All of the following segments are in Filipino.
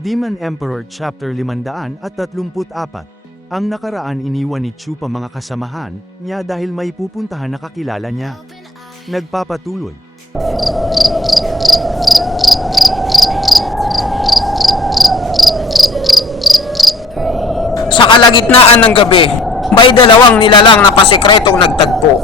Demon Emperor Chapter 534. Ang nakaraan iniwan ni Chupa mga kasamahan niya dahil may pupuntahan na kakilala niya. Nagpapatuloy. Sa kalagitnaan ng gabi, may dalawang nilalang na pasekretong nagtagpo.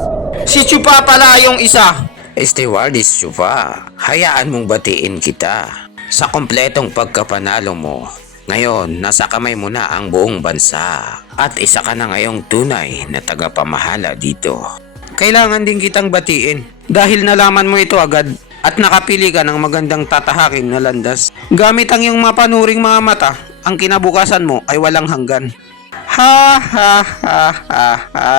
Si Chupa pala yung isa. Stewardess Chupa, hayaan mong batiin kita sa kompletong pagkapanalo mo. Ngayon, nasa kamay mo na ang buong bansa at isa ka na ngayong tunay na tagapamahala dito. Kailangan din kitang batiin dahil nalaman mo ito agad at nakapili ka ng magandang tatahakin na landas. Gamit ang iyong mapanuring mga mata, ang kinabukasan mo ay walang hanggan. Ha ha ha ha ha.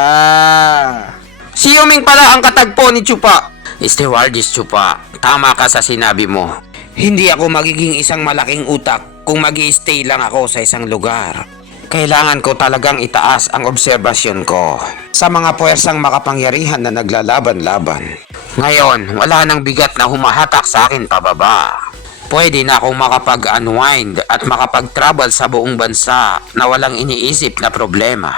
Si Yuming pala ang katagpo ni Chupa. Stewardess Chupa, tama ka sa sinabi mo. Hindi ako magiging isang malaking utak kung mag-i-stay lang ako sa isang lugar. Kailangan ko talagang itaas ang obserbasyon ko sa mga puwersang makapangyarihan na naglalaban-laban. Ngayon, wala nang bigat na humahatak sa akin pababa. Pwede na akong makapag-unwind at makapag-travel sa buong bansa na walang iniisip na problema.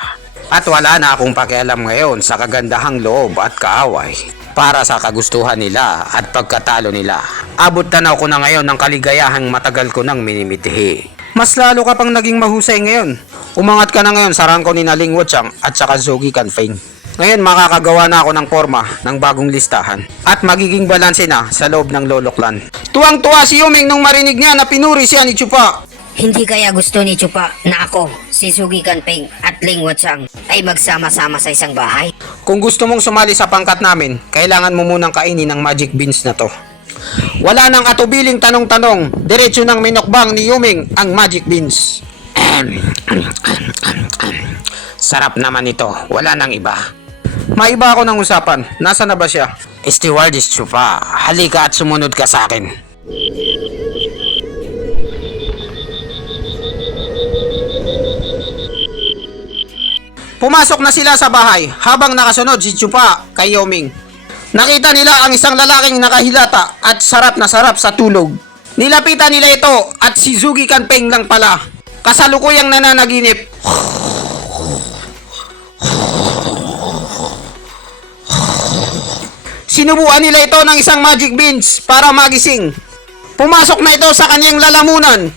At wala na akong pakialam ngayon sa kagandahang loob at kaaway para sa kagustuhan nila at pagkatalo nila. Abot tanaw ko na ngayon ng kaligayahang matagal ko nang minimitihi. Mas lalo ka pang naging mahusay ngayon. Umangat ka na ngayon sa rangko ni Ling Wuchang at saka Zhuge Canfeng. Ngayon makakagawa na ako ng forma ng bagong listahan at magiging balanse na sa loob ng Lolo Clan. Tuwang-tuwa si Yuming nung marinig niya na pinuri siya ni Chupa. Hindi kaya gusto ni Chupa na ako, si Zhuge Canfeng at Ling Wuchang ay magsama-sama sa isang bahay? Kung gusto mong sumali sa pangkat namin, kailangan mo munang kainin ng magic beans na to. Wala nang atubiling tanong-tanong, diretso nang minokbang ni Yuming ang magic beans. Sarap naman ito, wala nang iba. Maiba ako ng usapan, nasa na ba siya? Stewardess Chupa, halika at sumunod ka sa akin. Pumasok na sila sa bahay habang nakasunod si Chupa kay Yuming. Nakita nila ang isang lalaking nakahilata at sarap na sarap sa tulog. Nilapitan nila ito at si Zhuge Canfeng lang pala. Kasalukuyang nananaginip. Sinubuan nila ito ng isang magic beans para magising. Pumasok na ito sa kanyang lalamunan.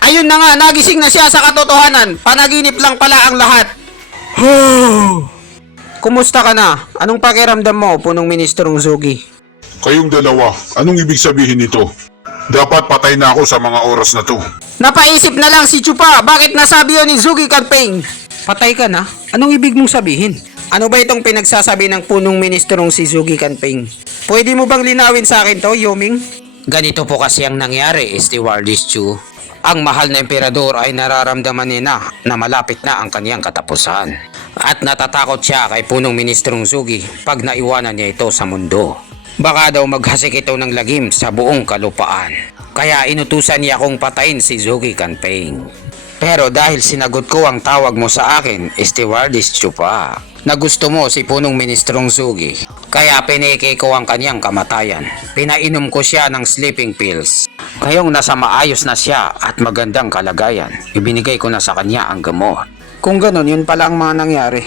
Ayun na nga, nagising na siya sa katotohanan. Panaginip lang pala ang lahat. Kumusta ka na? Anong pakiramdam mo, punong ministrong Zhuge? Kayong dalawa, anong ibig sabihin nito? Dapat patay na ako sa mga oras na to. Napaisip na lang si Chupa, bakit nasabi yun ni Zhuge Canfeng? Patay ka na? Anong ibig mong sabihin? Ano ba itong pinagsasabi ng punong ministrong si Zhuge Canfeng? Pwede mo bang linawin sa akin to, Yuming? Ganito po kasi ang nangyari, Stewardess Chu. Ang mahal na emperador ay nararamdaman niya na malapit na ang kaniyang katapusan. At natatakot siya kay punong ministrong Zhuge pag naiwanan niya ito sa mundo. Baka daw maghasik ito ng lagim sa buong kalupaan. Kaya inutusan niya akong patayin si Zhuge Canfeng. Pero dahil sinagot ko ang tawag mo sa akin, Stewardess Chupa, na gusto mo si punong ministrong Zhuge, kaya pineke ko ang kanyang kamatayan. Pinainom ko siya ng sleeping pills. Ngayong nasa maayos na siya at magandang kalagayan, ibinigay ko na sa kanya ang gamot. Kung ganun, yun pala ang mga nangyari.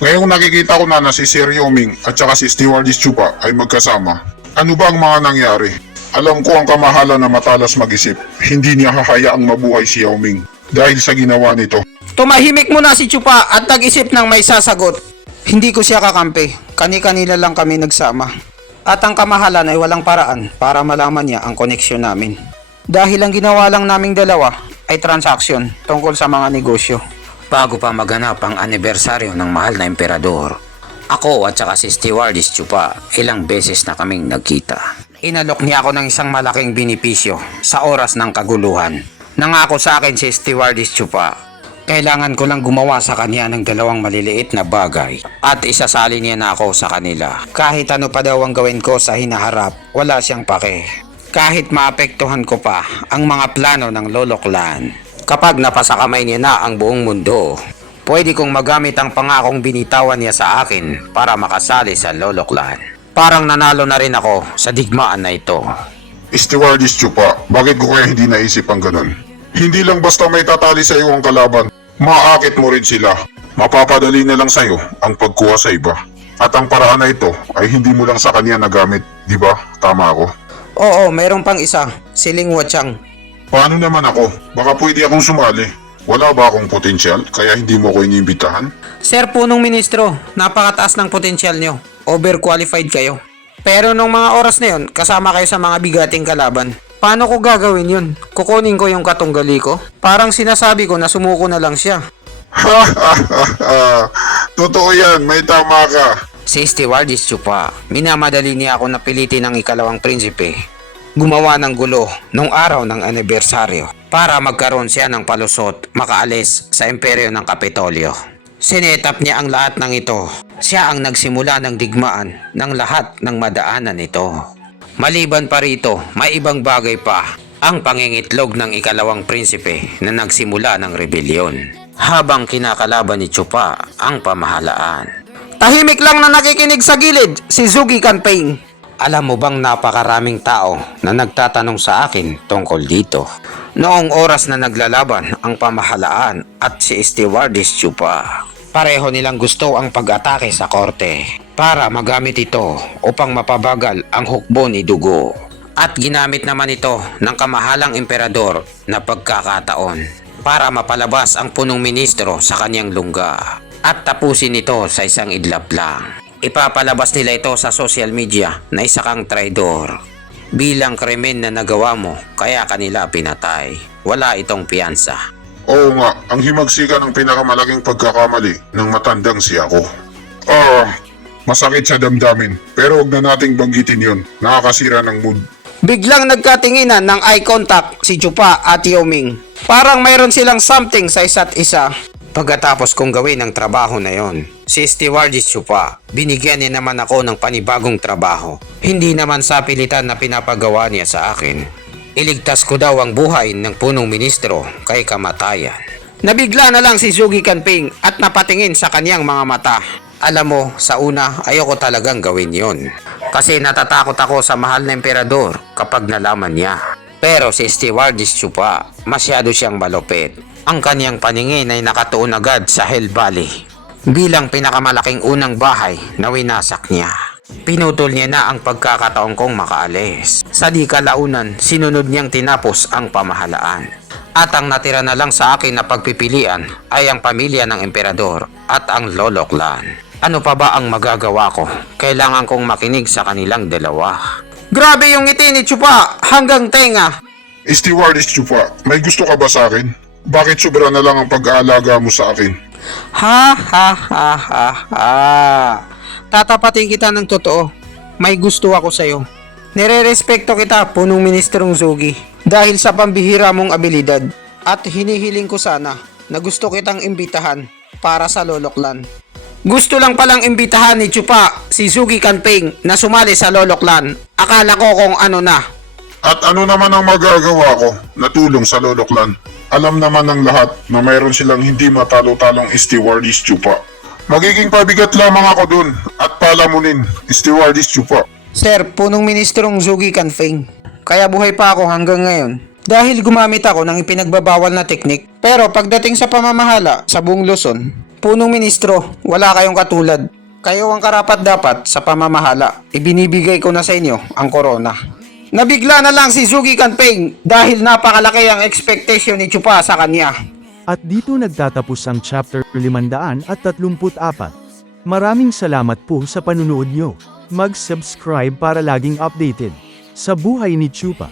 Ngayong nakikita ko na si Sir Yuming at saka si Stewardess Chupa ay magkasama. Ano ba ang mga nangyari? Alam ko ang kamahalan na matalas mag-isip. Hindi niya hahayaang mabuhay si Yuming dahil sa ginawa nito. Tumahimik muna si Chupa at nag-isip ng may sasagot. Hindi ko siya kakampi. Kani-kanila lang kami nagsama. At ang kamahalan ay walang paraan para malaman niya ang koneksyon namin. Dahil ang ginawa lang naming dalawa ay transaksyon tungkol sa mga negosyo. Bago pa maganap ang anibersaryo ng mahal na emperador, ako at saka si Stewardess Chupa ilang beses na kaming nagkita. Inalok niya ako ng isang malaking binipisyo sa oras ng kaguluhan. Nangako sa akin si Stewardess Chupa, kailangan ko lang gumawa sa kanya ng dalawang maliliit na bagay at isasali niya na ako sa kanila. Kahit ano pa daw ang gawin ko sa hinaharap, wala siyang pake. Kahit maapektuhan ko pa ang mga plano ng Lolo Clan. Kapag napasa kamay niya na ang buong mundo, pwede kong magamit ang pangakong binitawan niya sa akin para makasali sa Lolo Clan. Parang nanalo na rin ako sa digmaan na ito. Stewardess Chupa, bakit ko kaya hindi naisip ang ganun? Hindi lang basta may tatali sa iyo ang kalaban, maakit mo rin sila. Mapapadali na lang sa iyo ang pagkuha sa iba. At ang paraan na ito ay hindi mo lang sa kanya nagamit, di ba? Tama ako. Oo, mayroon pang isa, si Ling Wuchang. Paano naman ako? Baka pwede akong sumali. Wala ba akong potensyal kaya hindi mo ko iniimbitahan? Sir Punong Ministro, napakataas ng potensyal nyo. Overqualified kayo. Pero nung mga oras na yun, kasama kayo sa mga bigating kalaban. Paano ko gagawin yun? Kukunin ko yung katunggali ko? Parang sinasabi ko na sumuko na lang siya. Totoo yan, may tama ka. Si Stewardess Chupa, minamadali niya ako na pilitin ng ikalawang prinsipe. Gumawa ng gulo nung araw ng anibersaryo para magkaroon siya ng palusot makaalis sa imperyo ng Kapitolyo. Sinetap niya ang lahat ng ito. Siya ang nagsimula ng digmaan ng lahat ng madaanan nito. Maliban pa rito, may ibang bagay pa. Ang pangingitlog ng ikalawang prinsipe na nagsimula ng rebelyon. Habang kinakalaban ni Chupa ang pamahalaan. Tahimik lang na nakikinig sa gilid, si Sugi Kanping. Alam mo bang napakaraming tao na nagtatanong sa akin tungkol dito? Noong oras na naglalaban ang pamahalaan at si Stewardess Chupa, pareho nilang gusto ang pag-atake sa korte para magamit ito upang mapabagal ang hukbo ni dugo. At ginamit naman ito ng kamahalang emperador na pagkakataon para mapalabas ang punong ministro sa kanyang lungga at tapusin ito sa isang idlap lang. Ipapalabas nila ito sa social media na isa kang traidor. Bilang krimen na nagawa mo, kaya kanila pinatay. Wala itong piyansa. Oo nga, ang himagsikan ng pinakamalaking pagkakamali ng matandang si ako. Masakit sa damdamin, pero huwag na nating banggitin yon. Nakakasira ng mood. Biglang nagkatinginan ng eye contact si Chupa at Yao Ming. Parang mayroon silang something sa isa't isa. Pagkatapos kong gawin ang trabaho na yon, si Stewardess Chupa, binigyan niya naman ako ng panibagong trabaho. Hindi naman sa pilitan na pinapagawa niya sa akin. Iligtas ko daw ang buhay ng punong ministro kay kamatayan. Nabigla na lang si Sugi Kanping at napatingin sa kanyang mga mata. Alam mo, sa una ayoko talagang gawin yon. Kasi natatakot ako sa mahal na emperador kapag nalaman niya. Pero si Stewardess Chupa, masyado siyang malupit. Ang kanyang paningin ay nakatuon agad sa Hell Valley bilang pinakamalaking unang bahay na winasak niya. Pinutol niya na ang pagkakataon kong makaalis. Sa di kalaunan, sinunod niyang tinapos ang pamahalaan. At ang natira na lang sa akin na pagpipilian ay ang pamilya ng emperador at ang Lolo Clan. Ano pa ba ang magagawa ko? Kailangan kong makinig sa kanilang dalawa. Grabe yung ngiti ni Chupa hanggang tenga. Stewardess Chupa, may gusto ka ba sa akin? Bakit sobra na lang ang pag-aalaga mo sa akin? Ha ha ha ha ha. Tatapatin kita ng totoo. May gusto ako sa'yo. Nire-respeto kita, punong ministrong Sugi. Dahil sa pambihira mong abilidad. At hinihiling ko sana na gusto kitang imbitahan para sa Lolo Clan. Gusto lang palang imbitahan ni Chupa si Sugi Kanping na sumali sa Lolo Clan. Akala ko kung ano na. At ano naman ang magagawa ko na tulong sa Lolo Clan? Alam naman ng lahat na mayroon silang hindi matalo-talong Stewardess Chupa. Magiging pabigat lamang ako dun at palamunin, Stewardess Chupa. Sir, punong ministrong Sugi Kanping. Kaya buhay pa ako hanggang ngayon. Dahil gumamit ako ng ipinagbabawal na teknik. Pero pagdating sa pamamahala sa buong Luzon, punong ministro, wala kayong katulad. Kayo ang karapat-dapat sa pamamahala. Ibinibigay ko na sa inyo ang korona. Nabigla na lang si Sugi Kanping dahil napakalaki ang expectation ni Chupa sa kanya. At dito nagtatapos ang chapter 534. Maraming salamat po sa panunood nyo. Mag-subscribe para laging updated sa buhay ni Chupa.